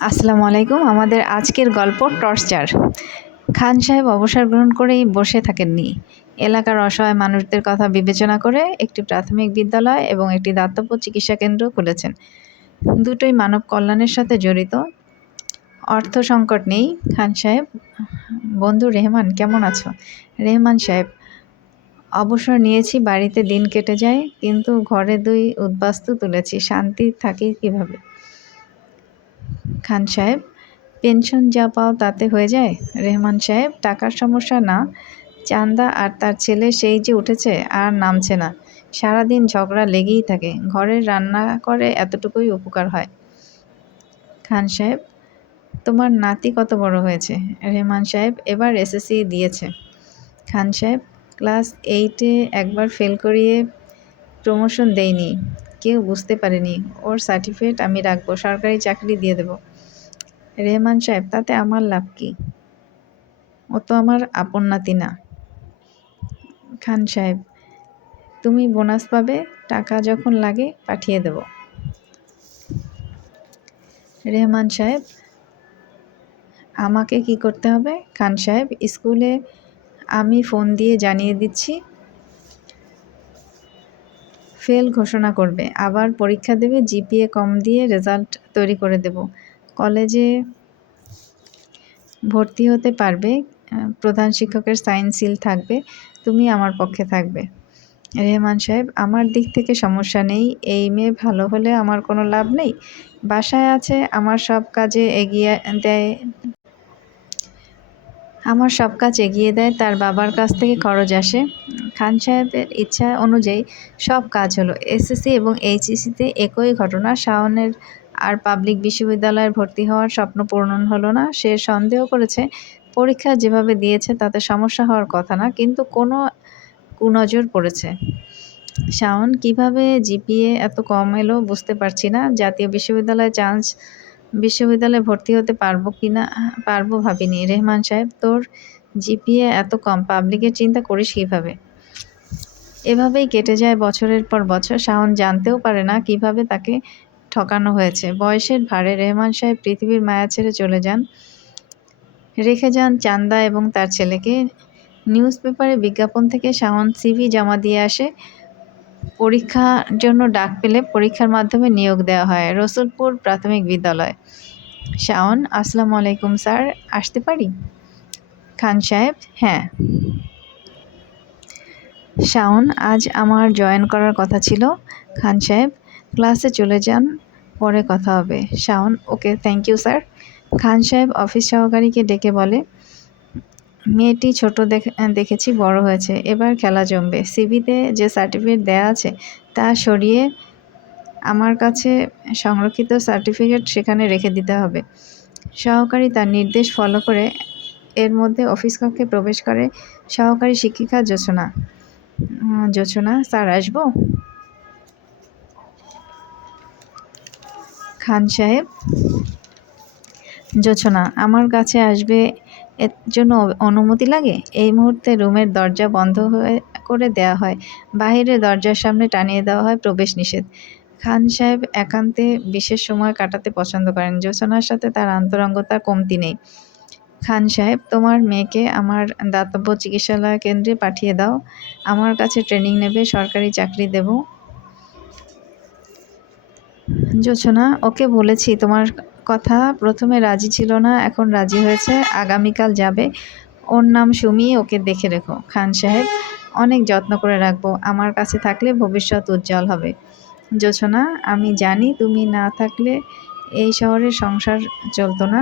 আসসালামু আলাইকুম। আমাদের আজকের গল্প টর্চার। খান সাহেব অবসর গ্রহণ করেই বসে থাকেননি। এলাকার অসহায় মানুষদের কথা বিবেচনা করে একটি প্রাথমিক বিদ্যালয় এবং একটি দাতব্য চিকিৎসা কেন্দ্র খুলেছেন। দুটোই মানব কল্যাণের সাথে জড়িত। অর্থ সংকট নেই। খান সাহেব, বন্ধু রেহমান কেমন আছো? রেহমান সাহেব, অবসর নিয়েছি, বাড়িতে দিন কেটে যায়, কিন্তু ঘরে দুই উদ্বাস্তু তুলেছি, শান্তি থাকি কিভাবে? খান সাহেব, পেনশন যা পাও তাতে হয়ে যায়? রেহমান সাহেব, টাকার সমস্যা না, চান্দা আর তার ছেলে সেই যে উঠেছে আর নামছে না, সারাদিন ঝগড়া লেগেই থাকে, ঘরের রান্না করে এতটুকুই উপকার হয়। খান সাহেব, তোমার নাতি কত বড় হয়েছে? রেহমান সাহেব, এবার এসএসসি দিয়েছে। খান সাহেব, ক্লাস 8-এ একবার ফেল করিয়ে প্রমোশন দেয়নি, কেউ বুঝতে পারেনি, ওর সার্টিফিকেট আমি রাখবো, সরকারি চাকরি দিয়ে দেব। রেহমান সাহেব, তাতে আমার লাভ কি? ও তো আমার আপন নাতি না। খান সাহেব, তুমি বোনাস পাবে, টাকা যখন লাগে পাঠিয়ে দেব। রেহমান সাহেব, আমাকে কি করতে হবে? খান সাহেব, স্কুলে আমি ফোন দিয়ে জানিয়ে দিচ্ছি, ফেল ঘোষণা করবে, আবার পরীক্ষা দেবে, জিপিএ কম দিয়ে রেজাল্ট তৈরি করে দেব, কলেজে ভর্তি হতে পারবে, প্রধান শিক্ষকের সাইন সিল থাকবে, তুমি আমার পক্ষে থাকবে। রেহমান সাহেব, আমার দিক থেকে সমস্যা নেই, এই মেয়ে ভালো হলে আমার কোনো লাভ নেই, বাসায় আছে, আমার সব কাজে এগিয়ে দেয়, আমার সব কাজ এগিয়ে দেয়, তার বাবার কাছ থেকে খরচ আসে। খান সাহেবের ইচ্ছা অনুযায়ী সব কাজ হলো। এসএসসি এবং এইচএসসিতে একই ঘটনা, শাওনের আর পাবলিক বিশ্ববিদ্যালয়ে ভর্তি হওয়ার স্বপ্ন পূরণ হলো না। সে সন্দেহ করেছে পরীক্ষা যেভাবে দিয়েছে তাতে সমস্যা হওয়ার কথা না, কিন্তু কোনো কুনজর পড়েছে। শাওন কিভাবে জিপিএ এত কম এলো বুঝতে পারছি না, জাতীয় বিশ্ববিদ্যালয়ে ভর্তি হতে পারবো কিনা পারবো ভাবিনি। রেহমান সাহেব, তোর জিপিএ এত কম, পাবলিকের চিন্তা করিস কিভাবে? এভাবেই কেটে যায় বছরের পর বছর। শাওন জানতেও পারে না কিভাবে তাকে ঠকানো হয়েছে। বয়সের ভারে রেহমান সাহেব পৃথিবীর মায়া ছেড়ে চলে যান, রেখে যান চান্দা এবং তার ছেলেকে। নিউজ পেপারে বিজ্ঞাপন থেকে শাওন সিভি জমা দিয়ে আসে, পরীক্ষার জন্য ডাক পেলে পরীক্ষার মাধ্যমে নিয়োগ দেওয়া হয় রসুলপুর প্রাথমিক বিদ্যালয়। শাওন, আসসালামু আলাইকুম স্যার, আসতে পারি? খান সাহেব, হ্যাঁ। শাওন, আজ আমার জয়েন করার কথা ছিল। খান সাহেব, ক্লাসে চলে যান, পরে কথা হবে। শাওন, ওকে, থ্যাংক ইউ স্যার। খান সাহেব অফিস সহকারীকে ডেকে বলে, মেয়েটি ছোট দেখেছি, বড় হয়েছে, এবার খেলা জমবে, সিভিতে যে সার্টিফিকেট দেয়া আছে তা সরিয়ে আমার কাছে সংরক্ষিত সার্টিফিকেট সেখানে রেখে দিতে হবে। সহকারী তার নির্দেশ ফলো করে এর মধ্যে অফিস কক্ষে প্রবেশ করে সহকারী শিক্ষিকা জোছনা। জোছনা, স্যার আসবো? খান সাহেব, জোছনা, আমার কাছে আসবে এর জন্য অনুমতি লাগে? এই মুহূর্তে রুমের দরজা বন্ধ করে দেওয়া হয়, বাহিরের দরজার সামনে টানিয়ে দেওয়া হয় প্রবেশ নিষেধ। খান সাহেব একান্তে বিশেষ সময় কাটাতে পছন্দ করেন, জোছনার সাথে তার আন্তরঙ্গতার কমতি নেই। খান সাহেব, তোমার মেয়েকে আমার দাতব্য চিকিৎসালয় কেন্দ্রে পাঠিয়ে দাও, আমার কাছে ট্রেনিং নেবে, সরকারি চাকরি দেব। জোছনা, ওকে বলেছি তোমার কথা, প্রথমে রাজি ছিল না, এখন রাজি হয়েছে, আগামীকাল যাবে, ওর নাম সুমি, ওকে দেখে রেখো। খান সাহেব, অনেক যত্ন করে রাখবো, আমার কাছে থাকলে ভবিষ্যৎ উজ্জ্বল হবে। জোছনা, আমি জানি তুমি না থাকলে এই শহরের সংসার চলতো না।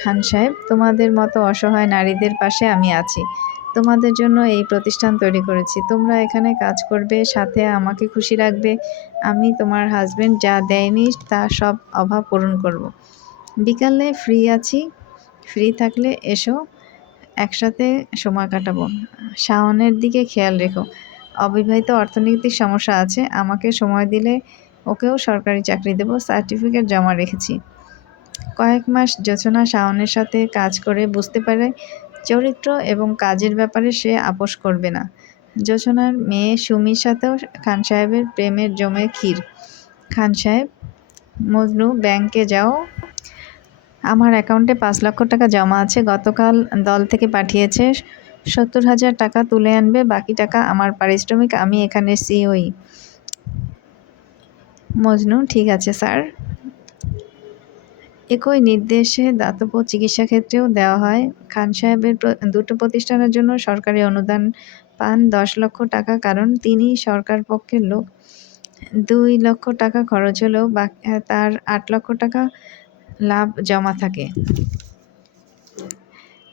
খান সাহেব, তোমাদের মতো অসহায় নারীদের পাশে আমি আছি, তোমাদের জন্য এই প্রতিষ্ঠান তৈরি করেছি, তোমরা এখানে কাজ করবে, সাথে আমাকে খুশি রাখবে, আমি তোমার হাজবেন্ড যা দেয়নি তা সব অভাব পূরণ করব। বিকালে ফ্রি আছি, ফ্রি থাকলে এসো, একসাথে সময় কাটাবো। শাওনের দিকে খেয়াল রেখো, অবিবাহিত, অর্থনৈতিক সমস্যা আছে, আমাকে সময় দিলে ওকেও সরকারি চাকরি দেব, সার্টিফিকেট জমা রেখেছি। কয়েক মাস জোছনা শাওনের সাথে কাজ করে বুঝতে পারে চরিত্র এবং কাজের ব্যাপারে সে আপোস করবে না। জোছনার মেয়ে সুমির সাথেও খান সাহেবের প্রেমের জমে ক্ষীর। খান সাহেব, মজনু, ব্যাংকে যাও, আমার অ্যাকাউন্টে ৫ লক্ষ টাকা জমা আছে। গতকাল দল থেকে পাঠিয়েছে ৭০,০০০ টাকা তুলে আনবে, বাকি টাকা আমার পারিশ্রমিক, আমি এখানে সিওই। মজনু: ঠিক আছে স্যার। একই নির্দেশে দাতব্য চিকিৎসা ক্ষেত্রেও দেওয়া হয়। খান সাহেবের দুটো প্রতিষ্ঠানের জন্য সরকারি অনুদান পান ১০ লক্ষ টাকা, কারণ তিনি সরকার পক্ষের লোক। ২ লক্ষ টাকা খরচ হলেও তার ৮ লক্ষ টাকা লাভ জমা থাকে।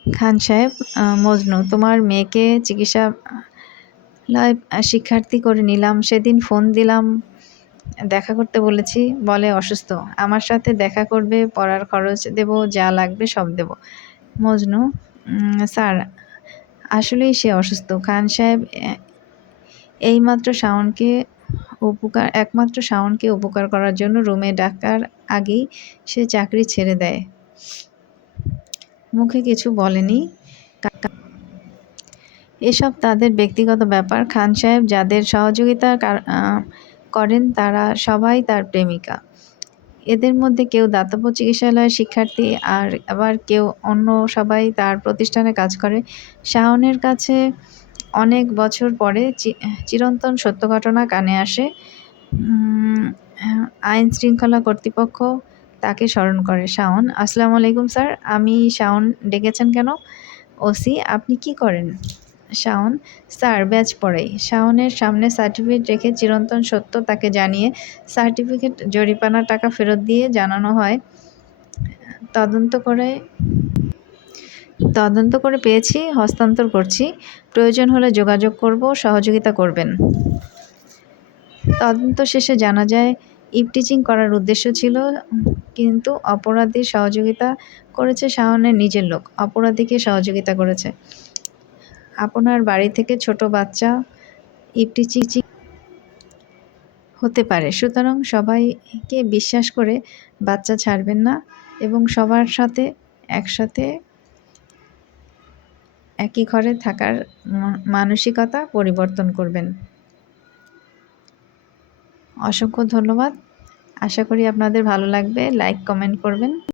খান সাহেব: মজনু: তোমার মেয়েকে চিকিৎসালয় শিক্ষার্থী করে নিলাম। সেদিন ফোন দিলাম, দেখা করতে বলেছি, বলে অসুস্থ। আমার সাথে দেখা করবে, পড়ার খরচ দেব, যা লাগবে সব দেব। মজনু: স্যার, আসলেই সে অসুস্থ। খান সাহেব একমাত্র শাওনকে উপকার করার জন্য রুমে ডাকার আগেই সে চাকরি ছেড়ে দেয়। মুখে কিছু বলেনি। এসব তাদের ব্যক্তিগত ব্যাপার। খান সাহেব যাদের সহযোগিতা করেন তারা সবাই তার প্রেমিকা। এদের মধ্যে কেউ দাতব্য চিকিৎসালয়ের শিক্ষার্থী, আর আবার কেউ অন্য, সবাই তার প্রতিষ্ঠানে কাজ করে। শাওনের কাছে অনেক বছর পরে চিরন্তন সত্য ঘটনা কানে আসে। আইন শৃঙ্খলা কর্তৃপক্ষ তাকে স্মরণ করে। শাওন: আসসালামু আলাইকুম স্যার। আমি শাওন, ডেকেছেন কেন? ওসি: আপনি কি করেন? শাওন: স্যার, ব্যাচ পড়াই। শাওনের সামনে সার্টিফিকেট রেখে চিরন্তন সত্য তাকে জানিয়ে সার্টিফিকেট জরিমানার টাকা ফেরত দিয়ে জানানো হয়, তদন্ত করে পেয়েছি, হস্তান্তর করছি। প্রয়োজন হলে যোগাযোগ করব, সহযোগিতা করবেন। তদন্ত শেষে জানা যায় ইভটিজিং করার উদ্দেশ্য ছিল, কিন্তু অপরাধীর সহযোগিতা করেছে শাওনের নিজের লোক। অপরাধীকে সহযোগিতা করেছে। আপনার বাড়ি থেকে ছোট বাচ্চা ইভটিজিং হতে পারে, সুতরাং সবাইকে বিশ্বাস করে বাচ্চা ছাড়বেন না এবং সবার সাথে একসাথে একই ঘরে থাকার মানসিকতা পরিবর্তন করবেন। অসংখ্য ধন্যবাদ। আশা করি আপনাদের ভালো লাগবে। লাইক, কমেন্ট করবেন।